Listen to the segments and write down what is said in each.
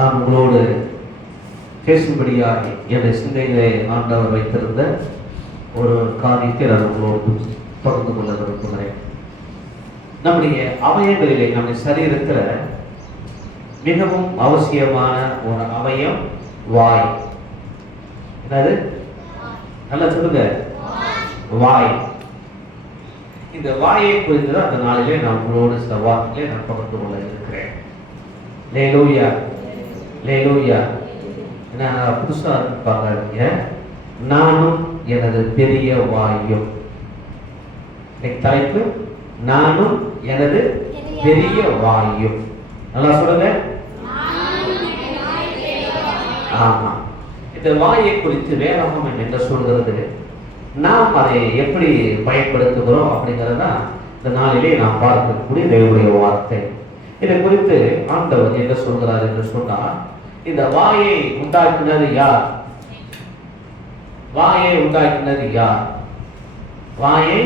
நான் உங்களோடு பேசும்படியாக என்னுடைய சிந்தையிலே ஆண்டவர் வைத்திருந்த ஒரு காரியத்தை நான் உங்களோடு பகிர்ந்து கொள்ள விரும்புகிறேன். நம்முடைய அவயங்களிலே, நம்முடைய சரீரத்தில் மிகவும் அவசியமான ஒரு அவயம் வாய். என்னது? நல்லா சொல்லுங்க, வாய். இந்த வாயை குறித்து தான் அந்த நாளிலே நான் உங்களோடு சில வார்த்தைகளை நான் பகிர்ந்து கொள்ள இருக்கிறேன். லேலூயா, லேலூயா. நான் புதுசா பார்க்காதீங்க, நானும் எனது பெரிய வாயும். தலைப்பு, நானும் எனது பெரிய வாயும். நல்லா சொல்லுங்க. ஆமா, இந்த வாயை குறித்து வேதாகமம் என்ன சொல்கிறது, நாம் அதை எப்படி பயன்படுத்துகிறோம் அப்படிங்கிறதா இந்த நாளிலே நாம் பார்க்கக்கூடிய தேவனுடைய வார்த்தை. இதை குறித்து ஆண்டவர் என்ன சொல்கிறார் என்று சொன்னால், இந்த வாயை உண்டாக்கினது யார்? வாயை உண்டாக்கினது யார்? வாயை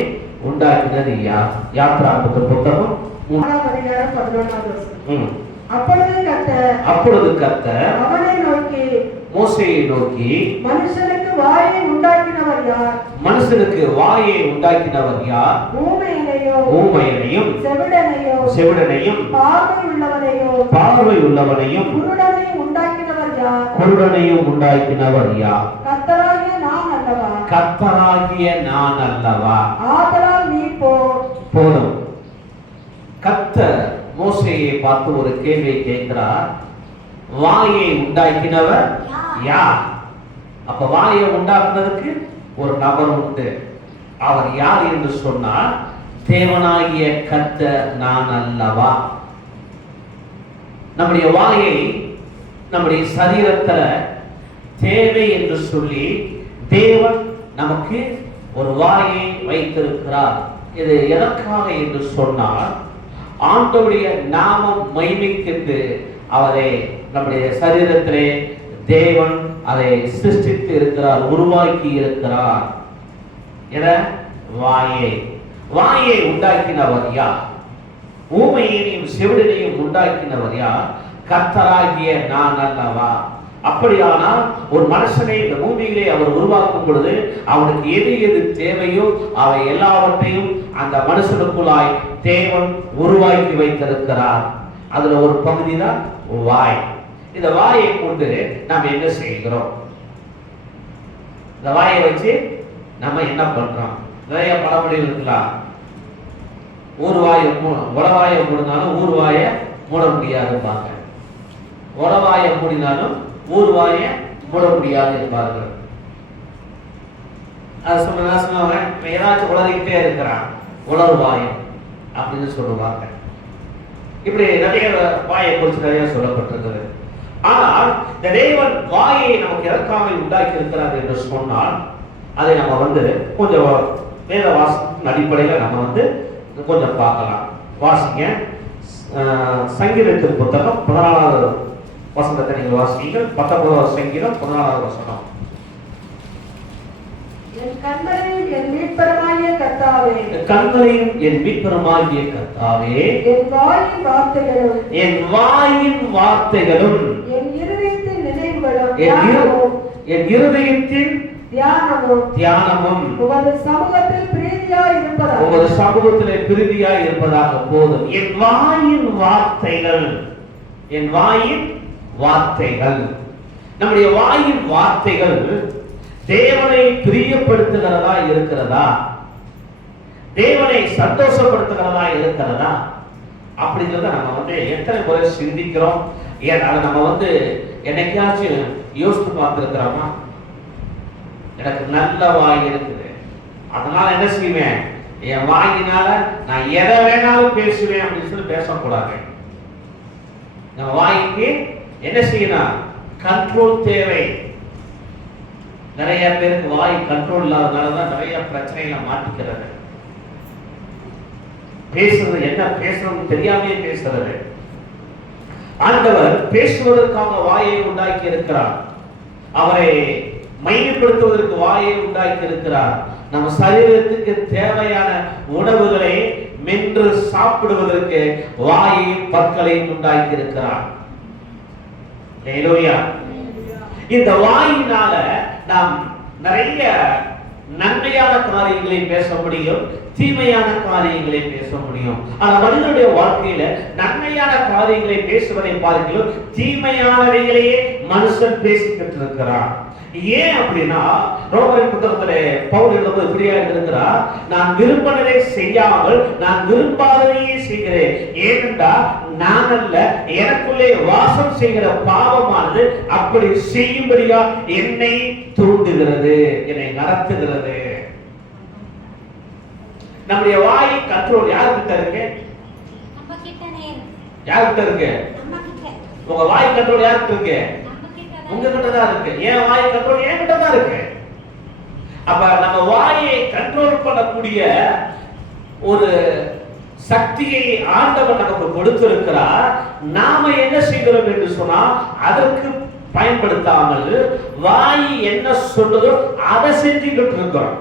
உண்டாக்கினது யார்? யாத்திராகமத்தின் புத்தகம் 11. அப்பொழுது கர்த்தர் அவனை நோக்கி, மோசேயை நோக்கி, மனுஷனுக்கு வாயை உண்டாக்கினவர் யார்? மனுஷனுக்கு வாயை உண்டாக்கினவர் யார்? ஊமையனையும் செவிடனையும் பார்வை உள்ளவனையும் குருடனையும் உண்டாக்கினவர் யார்? கர்த்தராகிய நான் அல்லவா? ஆதலால் நீ போதும். கர்த்தர் மோசேயை பார்த்து ஒரு கேள்வியை கேட்கிறார், வாயை உண்டாக்கினவர் யார்? அப்ப வாயை உண்டாக்குனதுக்கு ஒரு நபர் உண்டு. அவர் யார் என்று சொன்னால், தேவனாகிய கர்த்தர் நான் அல்லவா? நம்முடைய வாயை நம்முடைய சரீரத்துல தேவை என்று சொல்லி தேவன் நமக்கு ஒரு வாயை வைத்திருக்கிறார். இது எதற்காக என்று சொன்னால், ஆண்டவருடைய நாமம் மகிமைக்கென்று அவரை நம்முடைய சரீரத்திலே தேவன் அதை சிருஷ்டித்து இருக்கிறார், உருவாக்கி இருக்கிறார். என வாயை, வாயை உண்டாக்கினவர் யார்? ஊமையையும் செவிடனையும் உண்டாக்கினவர் யார்? கர்த்தராகிய நான் அல்லவா? அப்படியானால் ஒரு மனுஷனை இந்த பூமியிலே அவர் உருவாக்கும் பொழுது அவனுக்கு எது எது தேவையோ அவை எல்லாவற்றையும் அந்த மனுஷனுக்குள்ளாய் தேவன் உருவாக்கி வைத்திருக்கிறார். அதுல ஒரு பகுதி தான் வாய். இந்த வாயை கொண்டு நாம் என்ன செய்கிறோம்? இந்த வாயை வச்சு நம்ம என்ன பண்றோம்? நிறைய பழமொழிகள் இருக்கலாம். உளவாயை மூடினாலும் ஊர்வாயை மூட முடியாதுப்பாங்க. உளவாயை மூடினாலும் ஊர்வாயை மூட முடியாது இருப்பார்கள். அது சொன்னவன் ஏதாச்சும் உளறிக்கிட்டே இருக்கிறான், உளறுவாயம் அப்படின்னு சொல்லுவாங்க. இப்படி நிறைய வாயை குறித்து நிறைய சொல்லப்பட்டிருக்கிறது. ஆனால் இந்த தேவன் வாயை நமக்கு இறக்காமல் உண்டாக்கி இருக்கிறார் என்று சொன்னால், அதை நம்ம கொஞ்சம் வேத வாசத்தின் அடிப்படையில் நம்ம கொஞ்சம் பார்க்கலாம். வாசிங்க. சங்கீதத்தின் புத்தகம் 14வது வசனத்தை நீங்கள் வாசிங்கள். 19வது சங்கீதம் 14வது வசனம். என் கண்மலையும் என் மீட்பருமாகிய கர்த்தாவே, என் வாயின் வார்த்தைகளும் என் இருதயத்தின் தியானமும் உமது சமூகத்திலே பிரீதியாய் இருப்பதாக போதும். என் வாயின் வார்த்தைகள், என் வாயின் வார்த்தைகள். நம்முடைய வாயின் வார்த்தைகள் தேவனை பிரியப்படுத்துகிறதா இருக்கிறதா? தேவனை சந்தோஷப்படுத்துகிறதா இருக்கிறதா? அப்படிங்கிறத நம்ம எத்தனை முறை சிந்திக்கிறோம்? அதை நம்ம என்னைக்காச்சும் யோசித்து பார்த்துருக்கிறோமா? எனக்கு நல்ல வாய் இருக்குது, அதனால என்ன செய்வேன், என் வாயினால நான் எதை வேணாலும் பேசுவேன் அப்படின்னு சொல்லி பேசக்கூடாது. நம்ம வாய்க்கு என்ன செய்யணும்? கண்ட்ரோல் தேவை. நிறைய பேருக்கு வாய் கண்ட்ரோல் இல்லாதனாலதான் நிறைய பிரச்சனைகளை மாட்டிக்கிறது. பேசுறது என்ன பேசுறது தெரியாமே பேசுறது. ஆண்டவர் பேசுவதற்காக வாயை உண்டாக்கி இருக்கிறார். அவரை மையப்படுத்துவதற்கு வாயை உண்டாக்கி இருக்கிறார். நம்ம சரீரத்துக்கு தேவையான உணவுகளை மென்று சாப்பிடுவதற்கு வாயையும் பற்களையும் உண்டாக்கி இருக்கிறார். ஹல்லேலூயா. இந்த வாயினால நாம் நிறைய நன்மையான காரியங்களை பேச முடியும், தீமையான காரியங்களை பேச முடியும். ஆனா மனிதனுடைய வாழ்க்கையில நன்மையான காரியங்களை பேசுவதை பார்க்கிறோம், தீமையானவைகளையே மனுஷன் பேசிக்கிட்டு இருக்கிறான். ஏன் அப்படின்னா ரோமரின் புத்தகத்திலே பவுல் எழுதும்போது இப்படியா இருக்கிறார், நான் விரும்பினதை செய்யாமல் நான் விரும்பாததையே செய்கிறேன். ஏனென்றால் நான் அல்ல, எனக்குள்ளே வாசம் செய்கிற பாவமானது அப்படி செய்யும்படியா என்னை தூண்டுகிறது, என்னை நடத்துகிறது. நம்முடைய வாய் கண்ட்ரோல் யாருக்கிட்ட இருக்கு? யாருக்கிட்ட இருக்கு? உங்க வாய் கண்ட்ரோல் யாருக்கிட்ட இருக்கு? உங்ககிட்ட தான் இருக்கு. ஏன் வாய் கண்ட்ரோல் என்கிட்ட தான் இருக்கு. அப்ப நம்ம வாயை கண்ட்ரோல் பண்ணக்கூடிய ஒரு சக்தியை ஆண்டவர் நமக்கு கொடுத்திருக்கிறார். நாம என்ன செய்கிறோம் என்று சொன்னா அதற்கு பயன்படுத்தாமல் வாய் என்ன சொல்லுதோ அதை செஞ்சுக்கிட்டு இருக்கிறோம்.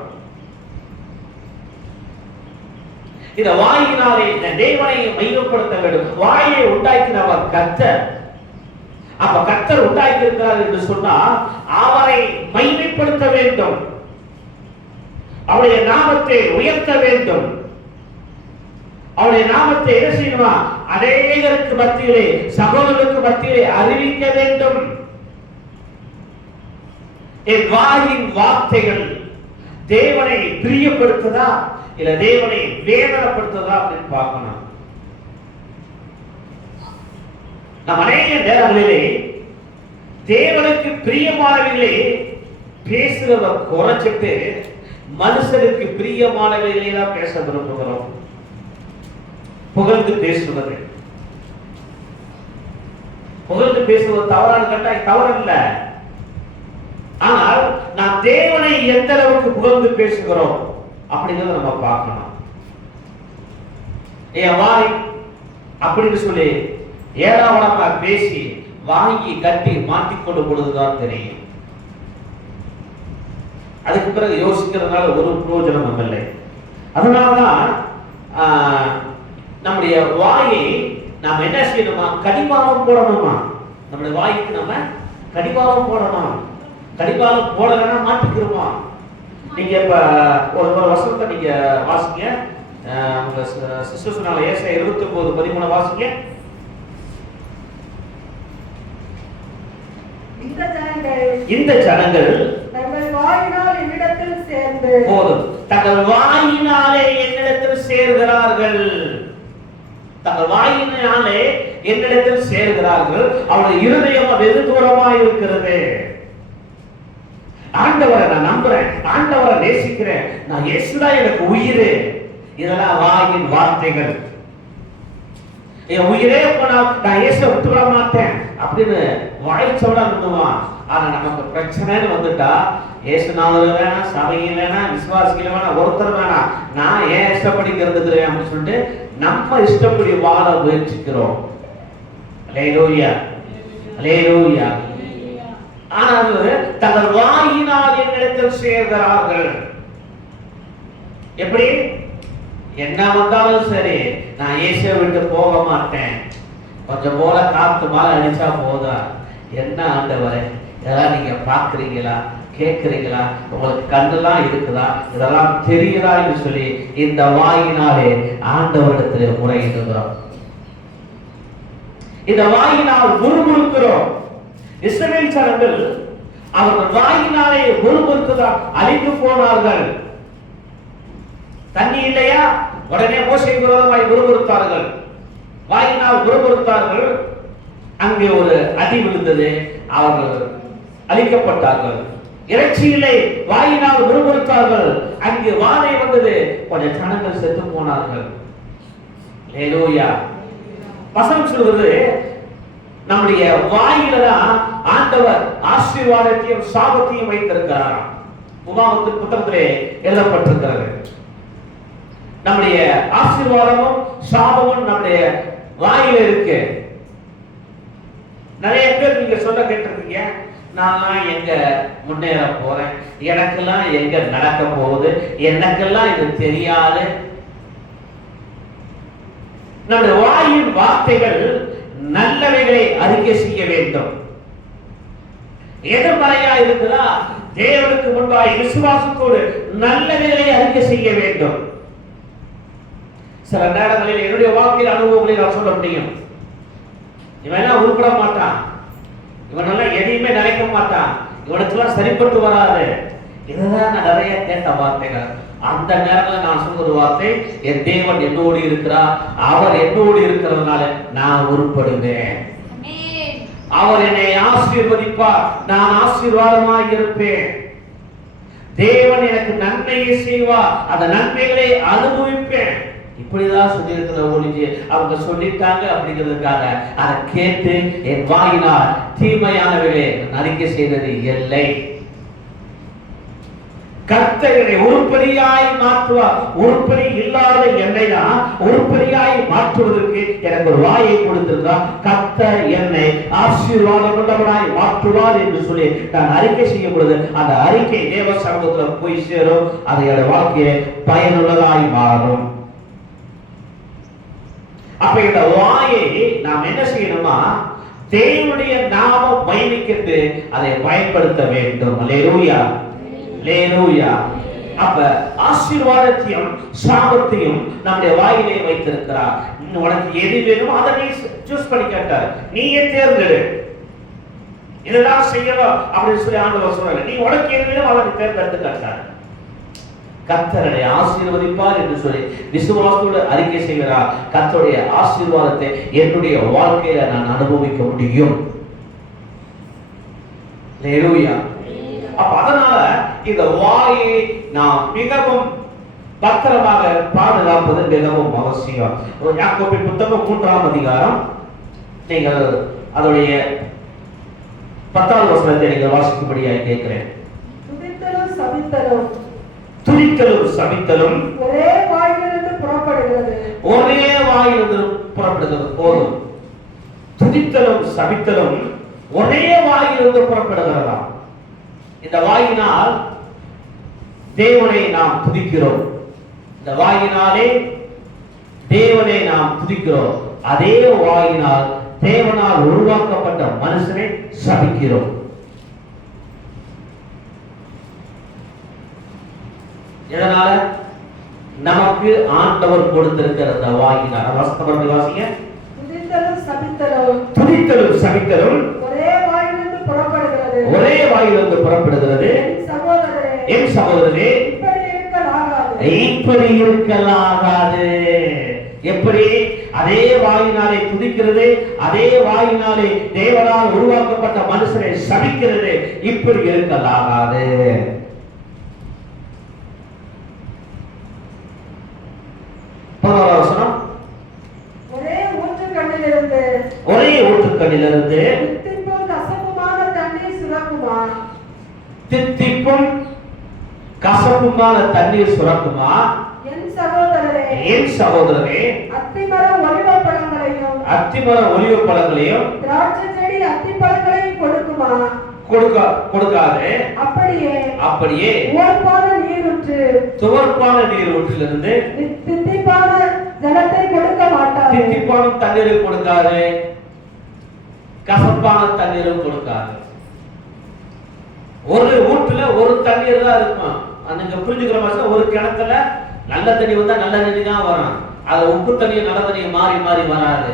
இந்த வாயினாலே தேவனை மையப்படுத்த வேண்டும். வாயை உண்டாக்கினவர் கர்த்தர். அப்ப கர்த்தர் உண்டாக்கி இருக்கிறார் என்று சொன்னா அவரை மகிமைப்படுத்த வேண்டும், அவருடைய நாமத்தை உயர்த்த வேண்டும். அவருடைய நாமத்தை என்ன செய்யணுமா? அநேகருக்கு மத்தியிலே, சகோதரருக்கு மத்தியிலே அறிவிக்க வேண்டும். என் வாயின் வார்த்தைகள் தேவனை பிரியப்படுத்துதா இல்ல தேவனை வேதனைப்படுத்துதா அப்படின்னு பார்க்கணும். நம் அநேக நேரங்களிலே தேவனுக்கு பிரியமானவைகளே பேசுறத குறைச்சிட்டு மனுஷனுக்கு பிரியமானவைகளே தான் பேச விரும்புகிறோம். புகழ்ந்து பேசுவது, புகழ்ந்து பேசுவது தவறான கட்டாயம் தவறல்ல. ஆனால் நாம் தேவனை எந்த அளவுக்கு புகழ்ந்து பேசுகிறோம் அப்படிங்கிறத நம்ம பார்க்கணும். என் வாய் அப்படின்னு சொல்லி ஏடாவளமா பேசி வாங்கி கட்டி மாட்டிக்கொண்டு பொழுதுதான் தெரியும். அதுக்கு பிறகு யோசிக்கிறதுனால ஒரு பிரயோஜனம் இல்லை. அதனாலதான் நம்முடைய வாயை நாம் என்ன செய்யணுமா? கடிவாளம் போடணுமா? நம்முடைய வாய்க்கு நம்ம கடிவாளம் போடணும். கடிவாளம் போடலைன்னா மாட்டிக்கிறோமா? நீங்க இப்ப ஒரு வருஷத்தை நீங்க வாசிங்க. உங்க சிஸ்டர் சொன்னால ஏசாயா 29:13 வாசிங்க. இந்த ஜனங்கள் தங்கள் வாயினால் என்னிடத்தில் சேர்ந்து போதும், தங்கள் வாயினாலே என்னிடத்தில் சேர்கிறார்கள். தங்கள் வாயினாலே என்னிடத்தில் சேர்கிறார்கள். அவருடைய இருதயம் வெகு தூரமாக இருக்கிறது. ஆண்டவரை நான் நம்புறேன், ஆண்டவரை நேசிக்கிறேன், நான் இயேசுதான் எனக்கு உயிர். இதெல்லாம் வாயின் வார்த்தைகள். என் உயிரே போனா நான் இயேசுவை விட்டுவிட மாட்டேன் அப்படின்னு வாய்ச்சோட இருந்துவான். ஆனா நமக்கு பிரச்சனைன்னு வந்துட்டா இயேசுநாதர் வேணாம், சபையில் வேணாம், விசுவாசிகள் வேணாம், ஒருத்தர் வேணாம், நான் ஏன் இஷ்டப்படி இருந்துக்கிறேன் அப்படின்னு சொல்லிட்டு நம்ம இஷ்டப்படி வாழ முயற்சிக்கிறோம். அல்லேலூயா, அல்லேலூயா. ஆனால் தங்கள் வாயினால் என்னிடத்தில் சேர்கிறார்கள். எப்படி? என்ன வந்தாலும் சரி, நான் இயேசுவை விட்டு போக மாட்டேன். கொஞ்சம் போல காத்து மாலை அடிச்சா போதா? என்ன ஆண்டவரே, இதெல்லாம் நீங்க பாக்குறீங்களா, கேட்கிறீங்களா, உங்களுக்கு கண்ணெல்லாம் இருக்குதா, இதெல்லாம் தெரியுதா என்று சொல்லி இந்த வாயினாலே ஆண்டவரிடத்தில் முறையிடுகிறோம். இந்த வாயினால் முறுமுறுக்கிறோம். இஸ்ரவேல் ஜனங்கள் அவர்கள் வாயினாலே முறுமுறுத்துதான் அழிந்து போனார்கள். தண்ணி இல்லையா, உடனே மோசே விரோதமாய் முறுமுறுத்தார்கள், வாயினால் முறுமுறுத்தார்கள். அங்கே ஒரு அடி விழுந்தது, அவர்கள் அழிக்கப்பட்டார்கள். இறைச்சி இல்லை, வாயினால் முறுமுறுத்தார்கள், அங்கு வாதை வந்தது, கொஞ்சம் ஜனங்கள் செத்து போனார்கள். அல்லேலூயா. வசனம் சொல்வது நம்முடைய வாயில தான் ஆண்டவர் ஆசீர்வாதத்தையும் சாபத்தையும் வைத்திருக்கிறார். உபாகமத்தின் புத்தகத்திலே எழுதப்பட்டிருக்கிறது. நம்முடைய ஆசீர்வாதமும் சாபமும் நம்முடைய வாயில இருக்கு. நிறைய பேர் நீங்க சொல்ல கேட்டிருக்கீங்க, நான் எங்க முன்னேற போறேன், எனக்கெல்லாம் எங்க நடக்க போகுது, எனக்கெல்லாம் இது தெரியாது. நம்முடைய வாயின் வார்த்தைகள் நல்லவைகளை அறிக்கை செய்ய வேண்டும். எதிர்மறையா இருக்குதா, தேவனுக்கு முன்பாய் விசுவாசத்தோடு நல்லவைகளை அறிக்கை செய்ய வேண்டும். சில நேரங்களில் என்னுடைய வாழ்க்கையில் அனுபவங்களை நான் சொல்ல முடியும். இவன் உருப்பட மாட்டான், இவனெல்லாம் எதையுமே நினைக்க மாட்டான், இவனுக்கெல்லாம் சரிப்பட்டு வராது. இதுதான் நான் நிறைய கேட்ட வார்த்தைகள். அந்த நேரத்தில் நான் சொல்ற வார்த்தை, என் தேவன் என்னோடு இருக்கிறார், அவர் என்னோடு இருக்கிறதுனால நான் உருப்படுவேன். அவர் என்னை ஆசீர்வதிப்பார், நான் ஆசீர்வாதமாக இருப்பேன். தேவன் எனக்கு நன்மையை செய்வார், அந்த நன்மைகளை அனுபவிப்பேன். இப்படிதான் சொல்லியிருக்கிற ஒளிஞ்சு அவங்க சொல்லிட்டாங்க அப்படிங்கிறதுக்காக அதை கேட்டு என் வாயினால் தீமையானவர்களே அறிக்கை செய்தது இல்லை. கர்த்தரை உருப்படியாய் மாற்றுவார். உருப்படி இல்லாத என்னை தான் உருப்படியாய் மாற்றுவதற்கு எனக்கு ஒரு வாயை கொடுத்திருக்கிறார். கர்த்தர் என்னை ஆசீர்வாதம் உள்ளவனாய் மாற்றுவார் என்று சொல்லி நான் அறிக்கை செய்யும் பொழுது அந்த அறிக்கை தேவ சமூகத்தில் போய் சேரும். அது என்னுடைய வாழ்க்கையை பயனுள்ளதாய் மாறும். அப்ப இந்த வாயை நாம் என்ன செய்யணுமா, தேவனுடைய நாமம் மகிமைக்கு அதை பயன்படுத்த வேண்டும். அல்லேலூயா, அல்லேலூயா. அப்ப ஆசீர்வாதத்தையும் சாபத்தையும் நம்முடைய வாயிலே வைத்திருக்கிறார். உனக்கு எது வேணுமோ அதை நீ சூஸ் பண்ணி கேட்டார், நீயே தேர்ந்தெடு. இதெல்லாம் செய்யணும் அப்படின்னு சொல்லி ஆண்டவர் சொல்றாரு. நீ உனக்கு எது வேணும் அதை தேர்ந்தெடுத்து கேட்டார். கர்த்தரை ஆசீர்வதிப்பார் என்று சொல்லி விசுவாசத்தோடு அறிக்கை செய்கிறார். கர்த்தருடைய ஆசீர்வாதத்தை என்னுடைய வாழ்க்கையில நான் அனுபவிக்க முடியும். அல்லேலூயா. அப்ப அதனால இந்த வாயை நாம் மிகவும் பத்திரமாக பாதுகாப்பது மிகவும் அவசியம். யாக்கோபின் புத்தகம் 3ஆம் அதிகாரம் நீங்கள் அதோடைய 10வது வசனத்தை நீங்கள் வாசிக்கும்படியாக கேட்கிறேன். துதித்தலும் சபித்தலும் ஒரே வாயிலிருந்து புறப்படுகிறது. ஒரே வாயிலிருந்து புறப்படுகிறது. போதும். துதித்தலும் சபித்தலும் ஒரே வாயிலிருந்து புறப்படுகிறதா. இந்த வாயினால் தேவனை நாம் துதிக்கிறோம். இந்த வாயினாலே தேவனை நாம் துதிக்கிறோம். அதே வாயினால் தேவனால் உருவாக்கப்பட்ட மனுஷனை சபிக்கிறோம். இதனால நமக்கு ஆண்டவர் கொடுத்திருக்கிற அந்த வாயினால் வாஸ்தவர்கள் வாசிங்க. துதித்தலும் சபித்தலும் ஒரே வாயிலிருந்து புறப்படுகிறது. ஒரே வாயிலிருந்து புறப்படுகிறது. என் சகோதரரே, இப்படி இருக்கலாகாது. எப்படி? அதே வாயினாலே துதிக்கிறது, அதே வாயினாலே தேவனால் உருவாக்கப்பட்ட மனுஷனை சபிக்கிறது. இப்படி இருக்கலாகாது. ஒரே ஊற்றுக்கண்ணிலிருந்து தித்திப்பும் கசப்புமான தண்ணீர் சுரக்குமா? தித்திப்பும் கசப்புமான தண்ணீர் சுரக்குமா? என் சகோதரரே, அத்திமர ஒலிவ பழங்களையும் திராட்சை செடி அத்திப்பழங்களையும் கொடுக்குமா? கொடுக்காது. அப்படியே துவர்ப்பான நீரூற்றிலிருந்து தித்திப்பான ஜலத்தை கொடுக்க மாட்டாது. தித்திப்பான தண்ணீரை கொடுக்காது, கசப்பான தண்ணீரும் கொடுக்காது. ஒரு ஊற்றுல ஒரு தண்ணீர் தான் இருக்கும். நீங்க புரிஞ்சுக்கிற மாதிரி ஒரு கிணத்துல நல்ல தண்ணி வந்தா நல்ல தண்ணி தான் வரும். அது உப்பு தண்ணியும் நல்ல தண்ணியும் மாறி மாறி வராது.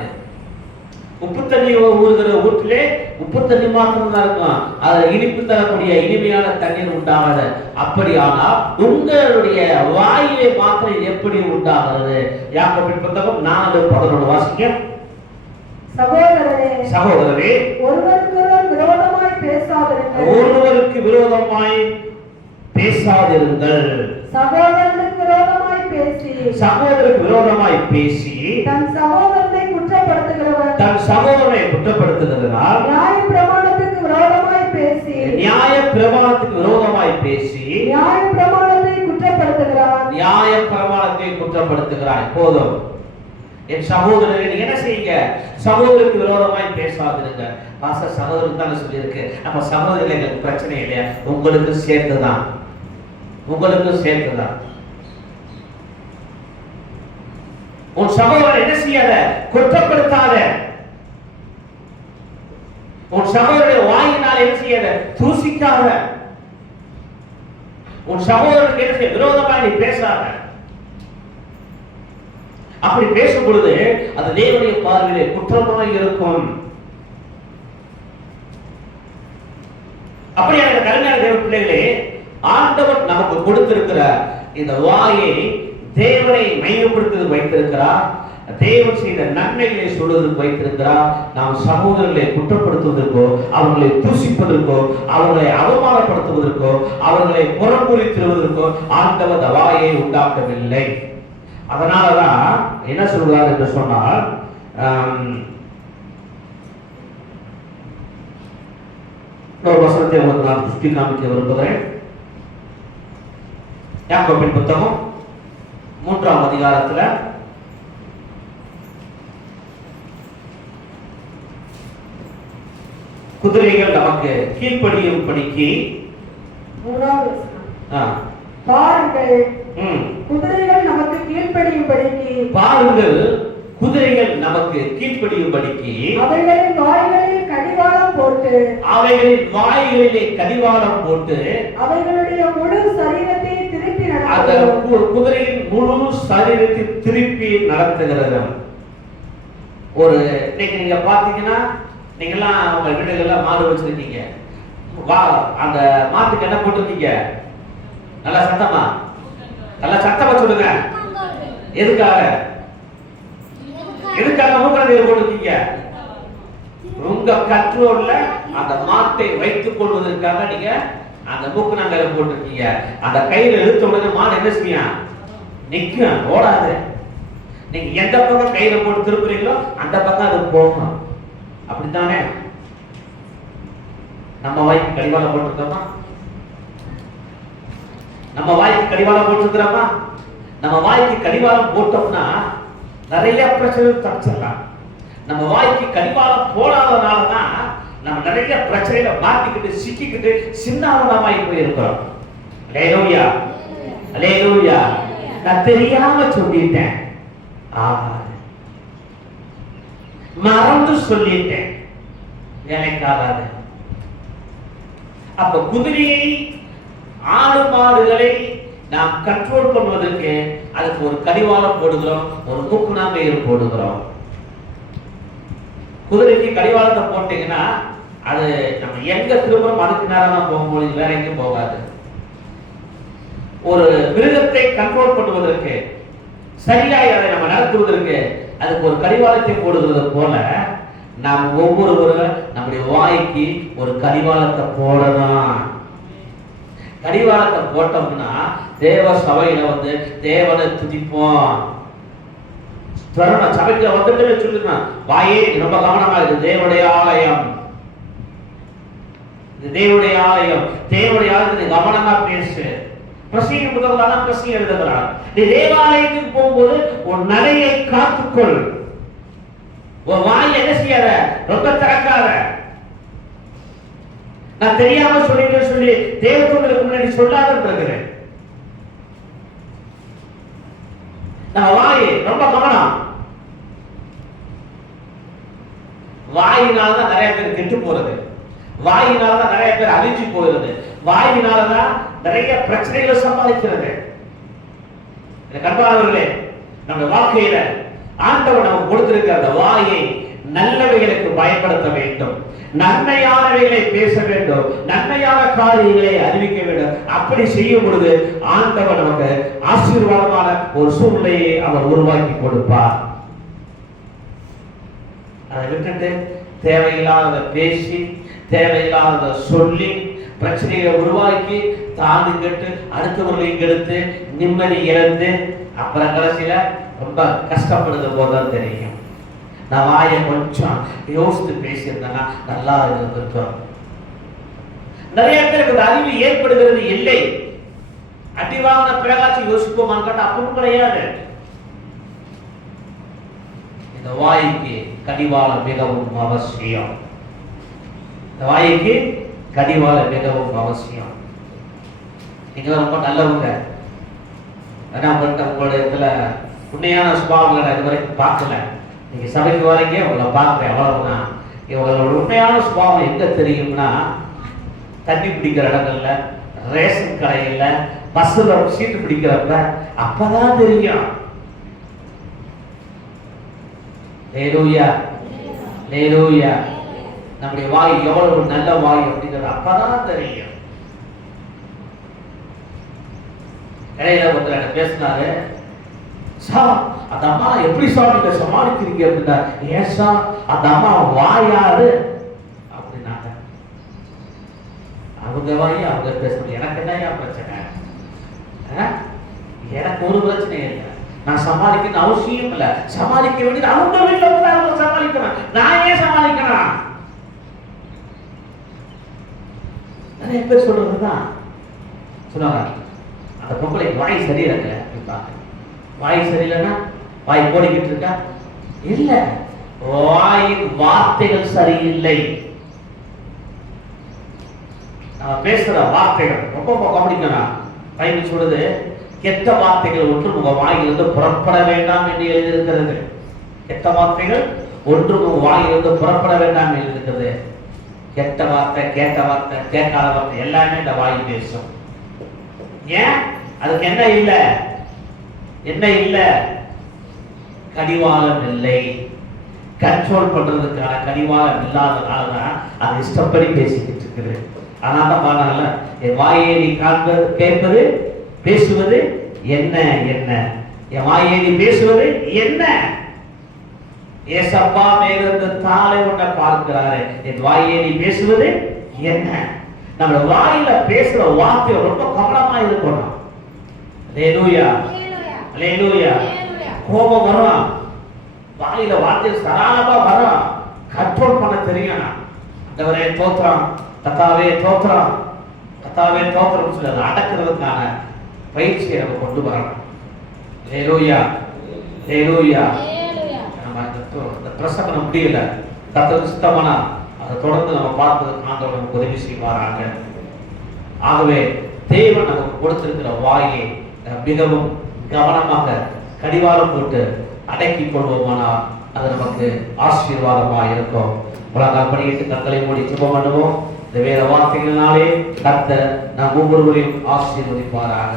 உப்பு தண்ணி ஊறுகிற ஊற்றிலே உப்பு தண்ணி மாத்திரம் தான் இருக்கும். அதுல இனிப்பு தரக்கூடிய இனிமையான தண்ணீர் உண்டாகாது. அப்படி ஆனால் உங்களுடைய வாயிலே மாத்திரம் எப்படி உண்டாகிறது? யாக்கோபின் புத்தகம் 4:11 வாசிங்க. சகோதரரே, ஒருவருக்கு விரோதமாய் பேசாதிருங்கள். சகோதரருக்கு விரோதமாய் பேசி தன் சகோதரனை குற்றப்படுத்துகிறதால் நியாயப்பிரமாணத்துக்கு விரோதமாய் பேசி நியாயப்பிரமாணத்தை குற்றப்படுத்துகிறாய். போதும். என் சகோதரரை என்ன செய்யுங்க? சகோதரருக்கு விரோதமாய் பேசாதிருங்க. சகோதரருக்கு தானே சொல்லியிருக்கு. அப்ப சகோதரர்களுக்கு பிரச்சனை இல்லையா? உங்களுக்கு சேர்த்துதான். உன் சகோதரர் என்ன செய்யாத? குற்றப்படுத்தாத. உன் சகோதரனுடைய வாயினால் என்ன செய்யாத, தூசிக்காத. உன் சகோதரனுக்கு என்ன செய்ய, விரோதமா நீ பேசாத. அப்படி பேசும் பொழுது அது தேவனுடைய பார்வையிலே குற்றமாக இருக்கும். அப்படியான கருணையான தேவ பிள்ளைகளே, ஆண்டவர் நமக்கு கொடுத்திருக்கிற இந்த வாயை தேவனை மையப்படுத்தி வைத்திருக்கிறார். தேவன் செய்த நன்மைகளை சொல்வதற்கு வைத்திருக்கிறார். நாம் சகோதரர்களை குற்றப்படுத்துவதற்கோ, அவர்களை தூசிப்பதற்கோ, அவர்களை அவமானப்படுத்துவதற்கோ, அவர்களை புறம்புரி தருவதற்கோ ஆண்டவர் வாயை உண்டாக்கவில்லை. அதனாலதான் என்ன சொல்கிறார் என்று சொன்னால், ஒரு வசனத்தை உங்களுக்கு நான் சுட்டி காமிக்க விரும்புகிறேன். யாக்கோபின் புத்தகம் 3ஆம் அதிகாரத்துல குதிரைகள் நமக்கு கீழ்ப்படியும் படிக்கு 3வது வசனம். பாருங்கள், குதிரைகள் நமக்கு கீழ்ப்படியும்படிக்கு, பாருங்கள் குதிரைகள் நமக்கு கீழ்ப்படியும்படிக்கு அவைகளின் வாய்களில் கடிவாளம் போட்டு, அவைகளின் வாய்களிலே கடிவாளம் போட்டு, அவைகளுடைய முழு சரீரத்தை திருப்பி அந்த நடத்தும். குதிரையின் முழு சரீரத்தை திருப்பி நடத்துகிறது. ஒரு இன்னைக்கு நீங்க பாத்தீங்கன்னா, நீங்கெல்லாம் உங்க வீடுகள்ல மாடு வச்சிருக்கீங்க. வா, அந்த மாட்டுக்கு என்ன போட்டிருக்கீங்க? நல்லா சத்தமா, நல்லா சத்தமா சொல்லுங்க. எதுக்காக மூக்கணாங்கயிறு போட்டிருக்கீங்க? உங்க கண்ட்ரோல்ல அந்த மாட்டை வைத்துக் கொள்வதற்காக நீங்க அந்த மூக்கணாங்கயிறு போட்டிருக்கீங்க. அந்த கயிறு இழுத்த உடனே மாடு என்ன செய்யும்? நிக்கும், ஓடாது. நீங்க எந்த பக்கம் கயிறை போட்டு திருப்புறீங்களோ அந்த பக்கம் அது போகும். அப்படித்தானே? நம்ம வாய்க்கு கடிவாளம் போட்டிருக்கோமா? நம்ம வாய்க்கு கடிவாளம் போட்டிருக்கிறோமா? நம்ம வாய்க்கு கடிவாளம் போட்டோம்னா நிறைய பிரச்சனை தப்பிச்சிடலாம். நம்ம வாய்க்கு கடிவாளம் போடாதனாலதான் நம்ம நிறைய பிரச்சனையில மாட்டிக்கிட்டு சிக்கிக்கிட்டு சின்னாவனமாய் போயிருக்கிறோம். அல்லேலூயா, அல்லேலூயா. நான் தெரியாம சொல்லிட்டேன், மறந்து சொல்லிட்டேன், வேலைக்காகாது. அப்ப குதிரையை, ஆடு மாடுகளை நாம் கண்ட்ரோல் பண்ணுவதற்கு அதுக்கு ஒரு கடிவாளம் போடுகிறோம், ஒரு மூக்குணாங்கயிறு போடுகிறோம். குதிரைக்கு கடிவாளத்தை போட்டீங்கன்னா அது நம்ம எங்க திரும்புறோம் அதுக்கு நேரம் தான் போகும்போது வேற எங்கேயும் போகாது. ஒரு மிருகத்தை கண்ட்ரோல் பண்ணுவதற்கு, சரியாய் அதை நம்ம நடத்துவதற்கு அதுக்கு ஒரு கடிவாளத்தை போடுகிறது போல நாம் ஒவ்வொருவரும் நம்முடைய வாய்க்கு ஒரு கடிவாளத்தை போடணும். கடிவாளத்தை போட்டோம்னா தேவ சபையில வந்து தேவனை துதிப்போம். சபைக்குள்ள வந்துட்டு சொல்லுங்க, வாயே ரொம்ப கவனமா இருக்கு. தேவனுடைய ஆலயம், இது தேவனுடைய ஆலயம். தேவனுடைய ஆலயத்தை கவனமா பேசு. பிரசங்க புத்தகத்தான பிரசங்க எழுதுகிறார். நீ தேவாலயத்துக்கு போகும்போது உன் நடையை காத்துக்கொள். உன் வாய் என்ன செய்யாத, ரொம்ப திறக்காத. நான் தெரியாம சொல்லிட்டு சொல்லி தேவதூதருக்கு முன்னாடி சொல்லாத இருக்கிறேன். நம்ம வாய் ரொம்ப கவனம். வாயினாலதான் நிறைய பேர் கெட்டு போறது, வாயினாலதான் நிறைய பேர் அழிஞ்சு போகிறது, வாயினாலதான் நிறைய பிரச்சனைகள் சம்பாதிக்கிறது. கண்பாளர்களே, நம்ம வாழ்க்கையில ஆண்டவர் நமக்கு கொடுத்திருக்கிற அந்த வாயை நல்லவைகளுக்கு பயன்படுத்த வேண்டும், நன்மையானவைகளை பேச வேண்டும், நன்மையான காரியங்களை அறிவிக்க வேண்டும். அப்படி செய்யும் பொழுது ஆண்டவர் நமக்கு ஆசீர்வாதமான ஒரு சூழ்நிலையை அவர் உருவாக்கி கொடுப்பார். அதை விட்டுட்டு தேவையில்லாத பேசி, தேவையில்லாத சொல்லி, பிரச்சனைகளை உருவாக்கி தாழ்ந்து கட்டு அடுத்தவர்களை கெடுத்து நிம்மதி இழந்து அப்புறம் கடைசியில ரொம்ப கஷ்டப்படுறது போதான் தெரியும். நான் வாயை கொஞ்சம் யோசித்து பேசியிருந்தேன்னா நல்லா இருந்திருக்கும். நிறைய பேருக்கு இந்த அறிவு ஏற்படுகிறது இல்லை. அடிவாங்கின பிறகாச்சும் யோசிப்போமான்னு கேட்டா அப்பவும் கிடையாது. இந்த வாய்க்கு கடிவாளம் மிகவும் அவசியம். இந்த வாய்க்கு கடிவாளம் மிகவும் அவசியம். நீங்க ரொம்ப நல்லவங்க, ஆனா உங்களுடைய இதுல உண்மையான சுபாவங்களை நான் இதுவரைக்கும் பார்க்கல. நீங்க சபைக்கு வரீங்க, உங்களை பார்க்கிறேன், அவ்வளவுதான். இவங்களோட உண்மையான சுபாவம் எங்க தெரியும்னா, தண்ணி பிடிக்கிற இடங்கள்ல, ரேஷன் கடையில, பஸ்ல சீட்டு பிடிக்கிறப்ப அப்பதான் தெரியும். ஹல்லேலூயா, ஹல்லேலூயா. நம்முடைய வாய் எவ்வளவு நல்ல வாய் அப்படிங்கிறது அப்பதான் தெரியும். இடையில ஒருத்தர் பேசினாரு, சார் அந்த அம்மா எப்படி சார் நீங்க சமாளிக்கிறீங்க அப்படின்னா, ஏன் சார் அந்த அம்மா வாயாரு அப்படின்னாங்க. அவங்க வாய் அவங்க பேசணும், எனக்கு என்ன பிரச்சனை? எனக்கு ஒரு பிரச்சனை இல்லை, நான் சமாளிக்கணும் அவசியம் இல்லை. சமாளிக்க வேண்டியது அவங்க வீட்டில் வந்து அவங்க சமாளிக்கணும், நான் ஏன் சமாளிக்கணும்? நிறைய பேர் சொல்றதுதான் சொல்லுவாங்க, அந்த பொம்பளைக்கு வாய் சரியில்லைங்க. வாய் சரியில்லைன்னா வாய் போடிக்கிட்டு இருக்கா? இல்ல, வாயின் வார்த்தைகள் சரியில்லை. நம்ம பேசுற வார்த்தைகள் ரொம்ப கவனிக்கணும். பைபிள் சொல்றது, கெட்ட வார்த்தைகள் ஒன்று உங்க வாயிலிருந்து புறப்பட வேண்டாம் என்று எழுதியிருக்கிறது. கெட்ட வார்த்தைகள் ஒன்று உங்க வாயிலிருந்து புறப்பட வேண்டாம் என்று இருக்கிறது. கெட்ட வார்த்தை, கேட்ட வார்த்தை, கேட்காத வார்த்தை எல்லாமே இந்த வாய் பேசும். ஏன்? அதுக்கு என்ன இல்ல? என்ன இல்ல? கடிவாளம் இல்லை. கண்ட்ரோல் பண்றதுக்கான கடிவாளம் இல்லாதனாலதான் அது இஷ்டப்படி பேசிக்கிட்டு இருக்குது. அதனால பாருங்கல்ல, என் வாயை நீ காண்பது, கேட்பது, பேசுவது என்ன என்ன? என் வாயை நீ பேசுவது என்ன? ஏசப்பா மேலிருந்து தாளை உன்னை பார்க்கிறாரு. என் வாயை நீ பேசுவது என்ன? நம்ம வாயில பேசுற வார்த்தை ரொம்ப கவனமா இருக்கணும். ஹல்லேலூயா, ஹல்லேலூயா. கோபம் வரும், வாயில வார்த்தை சராளமா வரும், கண்ட்ரோல் பண்ண தெரியும். ஆண்டவரே தோத்திரம், கர்த்தாவே தோத்திரம், கர்த்தாவே தோத்திரம் சொல்லி அதை அடக்கிறதுக்கான பயிற்சியை நம்ம கொண்டு வரணும். ஹல்லேலூயா, ஹல்லேலூயா. நம்ம இந்த பிரசங்கம் முடியல, கர்த்தருக்கு சித்தமானா அதை தொடர்ந்து நம்ம பார்ப்பதற்கு ஆண்டவர் நமக்கு உதவி செய்வாராங்க. ஆகவே தேவன் நமக்கு கொடுத்திருக்கிற வாயை மிகவும் கவனமாக கடிவாளம் போட்டு அடக்கிக் கொள்வோமானால் அது நமக்கு ஆசீர்வாதமா இருக்கும். உலகம் படிக்கிட்டு கர்த்தரை மூடி ஜெபம் பண்ணுவோம். இந்த வேத வார்த்தைகளினாலே கர்த்தர் நம் ஒவ்வொருவரையும் ஆசீர்வதிப்பாராக.